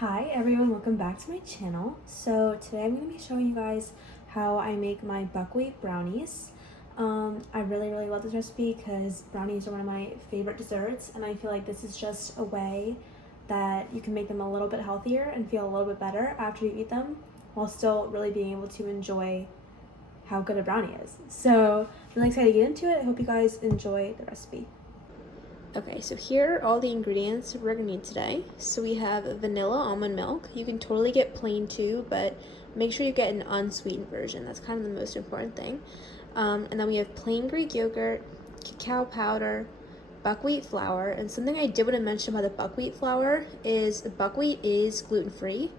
Hi everyone, welcome back to my channel. So today I'm going to be showing you guys how I make my buckwheat brownies. I really love this recipe because brownies are one of my favorite desserts, and I feel like this is just a way that you can make them a little bit healthier and feel a little bit better after you eat them while still really being able to enjoy how good a brownie is. So I'm really excited to get into it. I hope you guys enjoy the recipe. Okay, so here are all the ingredients we're gonna need today. So we have vanilla almond milk. You can totally get plain too, but make sure you get an unsweetened version. That's kind of the most important thing. And then we have plain Greek yogurt, cacao powder, buckwheat flour. And something I did want to mention about the buckwheat flour is buckwheat is gluten-free,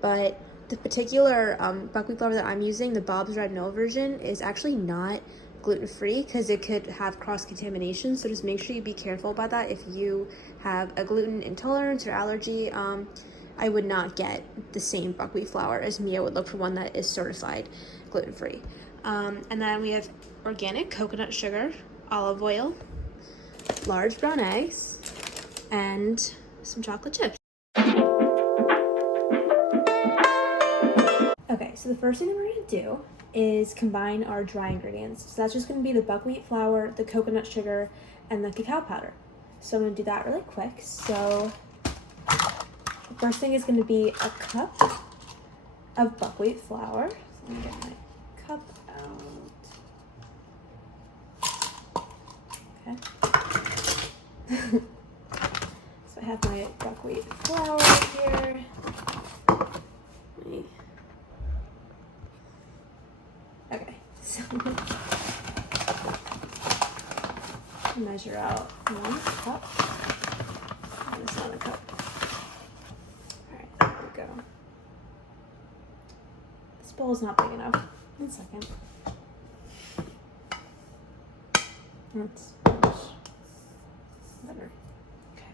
but the particular buckwheat flour that I'm using, the Bob's Red Mill version, is actually not gluten-free because it could have cross-contamination. So just make sure you be careful about that. If you have a gluten intolerance or allergy, I would not get the same buckwheat flour as me. I would look for one that is certified gluten-free. And then we have organic coconut sugar, olive oil, large brown eggs, and some chocolate chips. Okay, so the first thing that we're gonna do is combine our dry ingredients. So that's just gonna be the buckwheat flour, the coconut sugar, and the cacao powder. So I'm gonna do that really quick. So the first thing is gonna be a cup of buckwheat flour. So let me get my cup out. Okay. So I have my buckwheat flour here. Okay, so measure out 1 cup. And it's not a cup. Alright, there we go. This bowl is not big enough. 1 second. That's much better. Okay.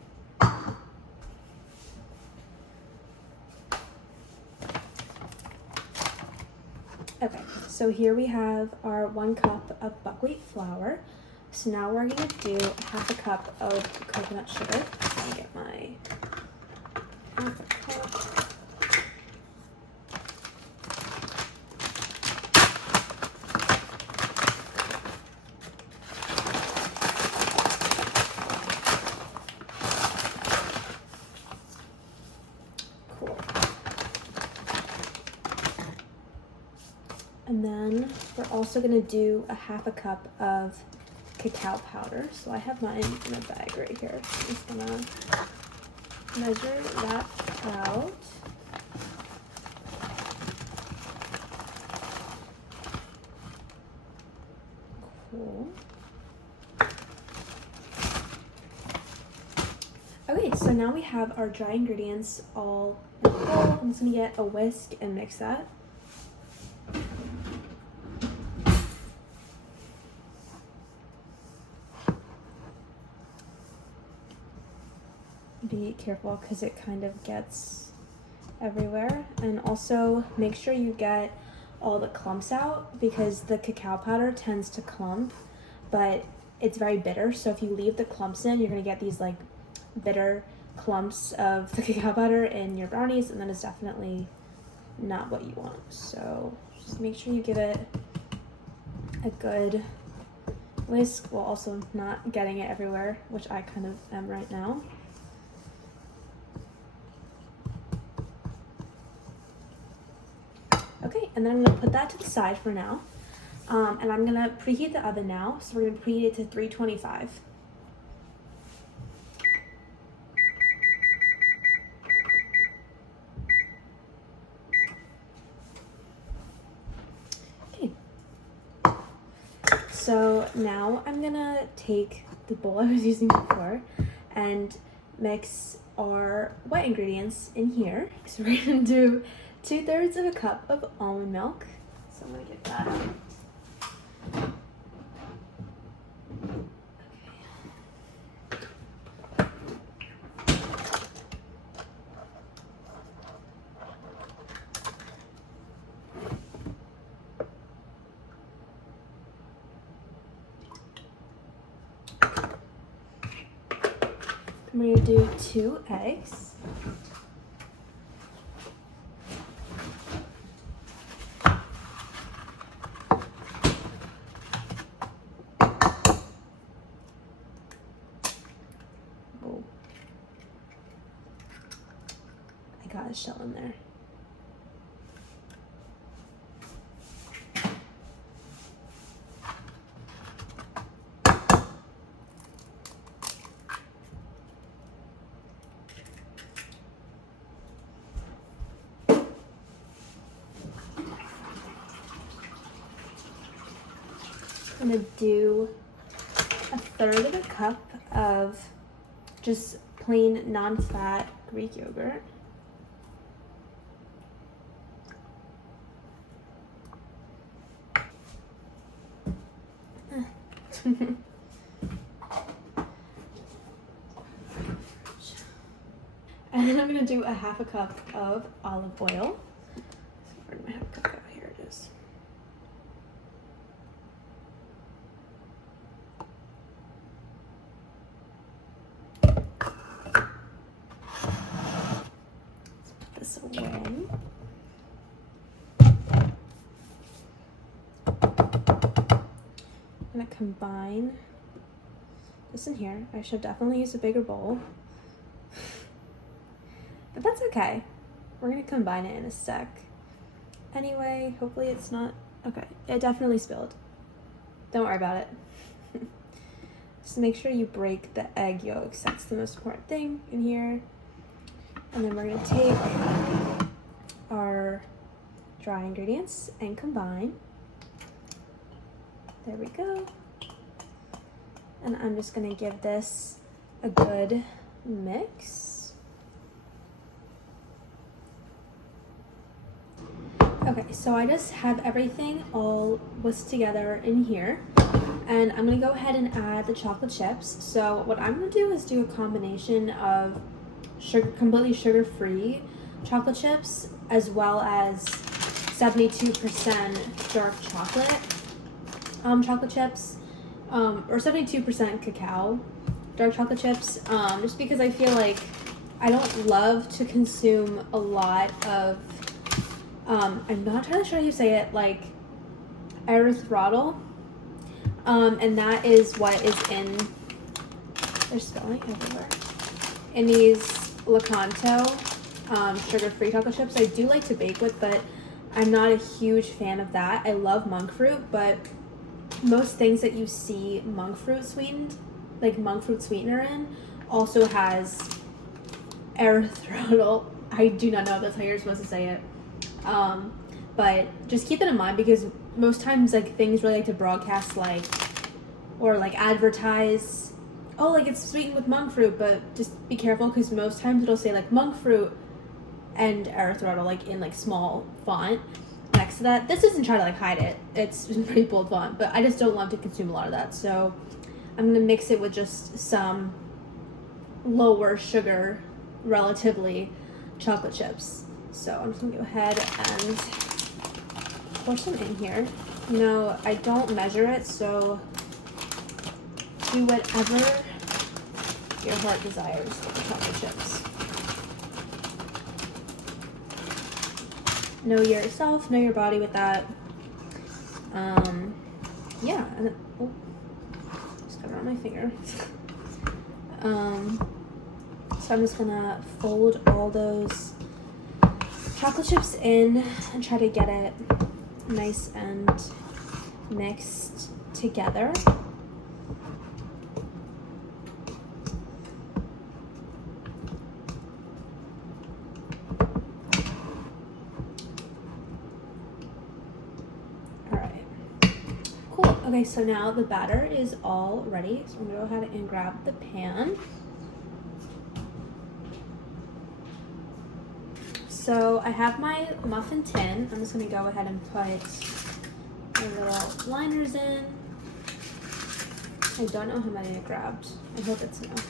Okay, so here we have our 1 cup of buckwheat flour. So now we're gonna do 1/2 cup of coconut sugar. So I'm gonna get my 1/2 cup. Cool. And then we're also gonna do 1/2 cup of cacao powder. So I have mine in a bag right here. So I'm just gonna measure that out. Cool. Okay, so now we have our dry ingredients all in a bowl. I'm just gonna get a whisk and mix that. Be careful because it kind of gets everywhere, and also make sure you get all the clumps out because the cacao powder tends to clump, but it's very bitter, so if you leave the clumps in, you're gonna get these like bitter clumps of the cacao powder in your brownies, and that is definitely not what you want. So just make sure you give it a good whisk while also not getting it everywhere, which I kind of am right now. Okay, and then I'm gonna put that to the side for now. And I'm gonna preheat the oven now. So we're gonna preheat it to 325. Okay. So now I'm gonna take the bowl I was using before and mix our wet ingredients in here. So we're gonna do 2/3 of a cup of almond milk. So I'm gonna get that. I'm gonna do 2 eggs. cacao shell in there. I'm gonna do 1/3 of a cup of just plain non-fat Greek yogurt. And then I'm gonna do 1/2 cup of olive oil. Where did my 1/2 cup go? Here it is. Let's put this away. I'm gonna combine this in here. I should definitely use a bigger bowl. But that's okay. We're gonna combine it in a sec. Anyway, hopefully it's not, okay, it definitely spilled. Don't worry about it. Just make sure you break the egg yolks. That's the most important thing in here. And then we're gonna take our dry ingredients and combine. There we go. And I'm just gonna give this a good mix. Okay, so I just have everything all whisked together in here, and I'm gonna go ahead and add the chocolate chips. So what I'm gonna do is do a combination of completely sugar-free chocolate chips as well as 72% dark chocolate chocolate chips, or 72% cacao dark chocolate chips, just because I feel like I don't love to consume a lot of I'm not entirely sure how you say it, like erythritol, and that is what is in, there's spelling everywhere, in these Lakanto sugar-free chocolate chips. I do like to bake with, but I'm not a huge fan of that. I love monk fruit, but most things that you see monk fruit sweetened, like monk fruit sweetener in, also has erythritol. I do not know if that's how you're supposed to say it. But just keep that in mind, because most times like things really like to broadcast like, or like advertise, oh, like it's sweetened with monk fruit, but just be careful, because most times it'll say like monk fruit and erythritol like in like small font next to that. This doesn't try to like hide it. It's pretty bold font, but I just don't love to consume a lot of that. So I'm gonna mix it with just some lower sugar, relatively, chocolate chips. So I'm just gonna go ahead and pour some in here. No, I don't measure it, so do whatever your heart desires with the chocolate chips. Know yourself, know your body with that. Yeah, and then, oh, just got it on my finger. So I'm just gonna fold all those chocolate chips in and try to get it nice and mixed together. Alright, cool. Okay, so now the batter is all ready, so I'm gonna go ahead and grab the pan. So I have my muffin tin. I'm just gonna go ahead and put my little liners in. I don't know how many I grabbed. I hope it's enough.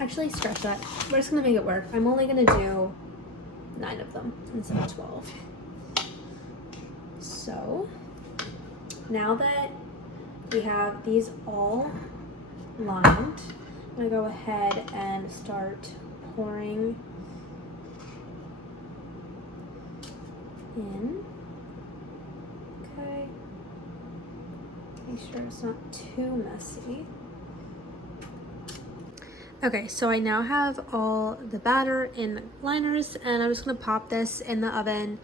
Actually, scratch that. We're just gonna make it work. I'm only gonna do 9 of them instead of 12. So now that we have these all lined, I'm gonna go ahead and start pouring in. Okay. Make sure it's not too messy. Okay, so I now have all the batter in the liners, and I'm just gonna pop this in the oven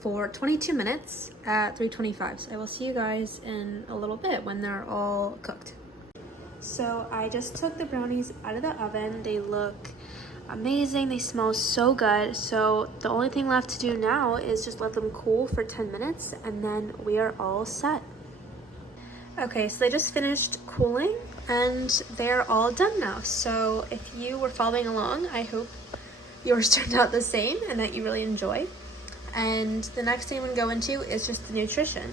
for 22 minutes at 325. So I will see you guys in a little bit when they're all cooked. So I just took the brownies out of the oven. They look amazing. They smell so good. So the only thing left to do now is just let them cool for 10 minutes, and then we are all set. Okay, so they just finished cooling and they're all done now. So if you were following along, I hope yours turned out the same and that you really enjoy. And the next thing I'm gonna go into is just the nutrition.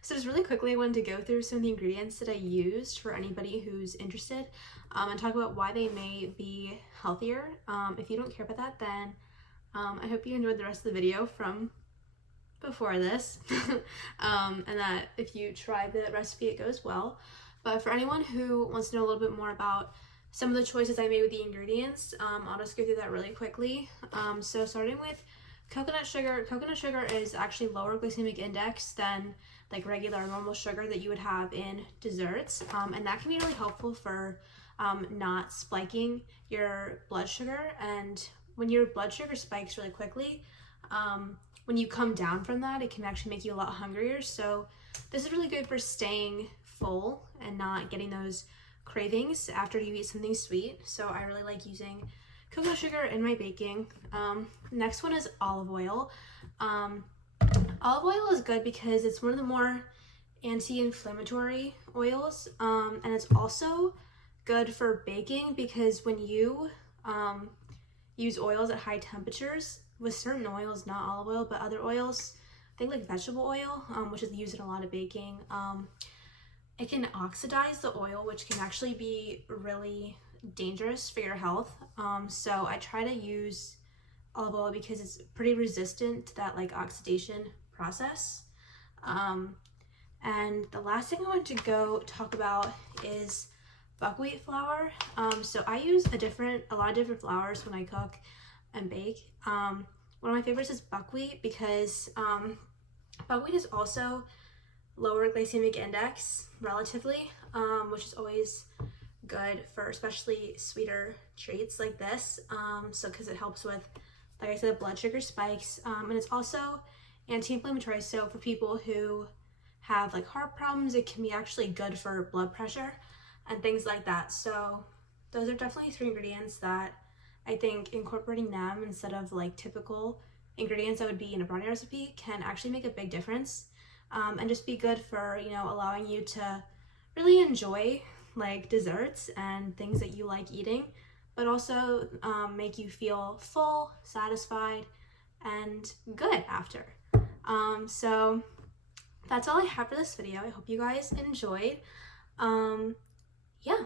So just really quickly, I wanted to go through some of the ingredients that I used for anybody who's interested, and talk about why they may be healthier. If you don't care about that, then I hope you enjoyed the rest of the video from before this, and that if you try the recipe, it goes well. But for anyone who wants to know a little bit more about some of the choices I made with the ingredients, I'll just go through that really quickly. So starting with coconut sugar. Coconut sugar is actually lower glycemic index than like regular normal sugar that you would have in desserts, and that can be really helpful for not spiking your blood sugar. And when your blood sugar spikes really quickly, when you come down from that, it can actually make you a lot hungrier. So this is really good for staying full and not getting those cravings after you eat something sweet. So I really like using coconut sugar in my baking. Next one is olive oil. Olive oil is good because it's one of the more anti-inflammatory oils, and it's also good for baking because when you use oils at high temperatures, with certain oils, not olive oil, but other oils, I think like vegetable oil, which is used in a lot of baking, it can oxidize the oil, which can actually be really dangerous for your health. So I try to use olive oil because it's pretty resistant to that like oxidation process. And the last thing I want to go talk about is buckwheat flour. So I use a lot of different flours when I cook and bake. One of my favorites is buckwheat because buckwheat is also lower glycemic index relatively, which is always good for especially sweeter treats like this. So because it helps with, like I said, the blood sugar spikes, and it's also anti-inflammatory. So for people who have like heart problems, it can be actually good for blood pressure and things like that. So those are definitely 3 ingredients that I think incorporating them instead of like typical ingredients that would be in a brownie recipe can actually make a big difference, and just be good for, you know, allowing you to really enjoy like desserts and things that you like eating, but also make you feel full, satisfied, and good after. So that's all I have for this video. I hope you guys enjoyed. Yeah.